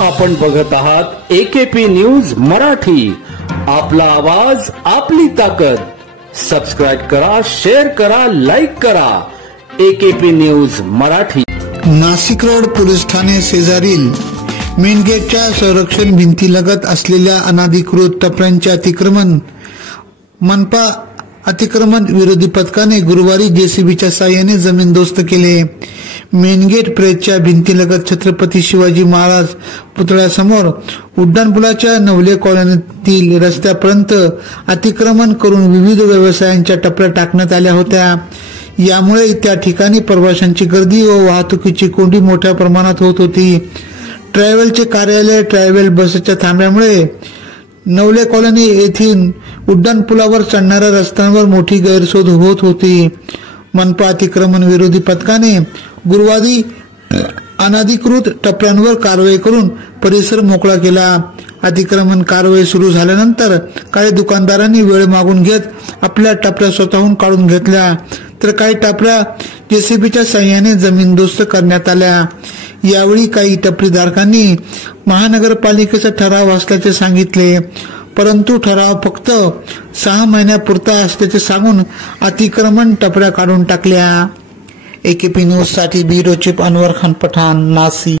आपण बघत आहात AKP न्यूज मराठी। आपला आवाज आपली ताकद। सबस्क्राइब करा, शेअर करा, लाईक करा। AKP news Marathi. Nashik road police Thane शेजारील मेन गेटच्या संरक्षण भिंतीलगत असलेल्या अनधिकृत टपऱ्यांचे अतिक्रमण मनपा अतिक्रमण विरोधी पथकाने गुरुवारी जेसीबीच्या साहाय्याने जमीनदोस्त केले। मेन गेट प्रेसच्या भिंतीलगत छत्रपती शिवाजी महाराज पुतळ्यासमोर उड्डाणपुलाच्या नवले कॉलनीतील रस्त्यापर्यंत अतिक्रमण करून विविध व्यवसायांच्या टपऱ्या टाकण्यात आल्या होत्या। यामुळे त्या ठिकाणी प्रवाशांची गर्दी व वाहतुकीची कोंडी मोठ्या प्रमाणात होत होती। ट्रॅव्हलचे कार्यालय, ट्रॅव्हल बसच्या थांब्यामुळे नवले कॉलनी येथील उड्डाणपुलावर चढणाऱ्या रस्त्यांवर मोठी गैरसोय होत होती। मनपा अतिक्रमण विरोधी पथकाने गुरुवारी अनधिकृत टपऱ्यांवर कारवाई करून परिसर मोकळा केला। अतिक्रमण कारवाई सुरू झाल्यानंतर काही दुकानदारांनी वेळ मागून घेत आपल्या टपऱ्या स्वतःहून काढून घेतल्या, तर काही टपऱ्या जेसीबीच्या साहाय्याने जमीनदोस्त करण्यात आल्या। यावेळी काही टपरीधारकांनी महानगरपालिकेचा ठराव असल्याचे सांगितले, परंतु ठराव फक्त 6 महिन्यापुरता असल्याचे सांगून अतिक्रमण टपऱ्या काढून टाकल्या। AKP न्यूज साठी ब्युरो चीफ अनवर खान पठाण, नाशिक।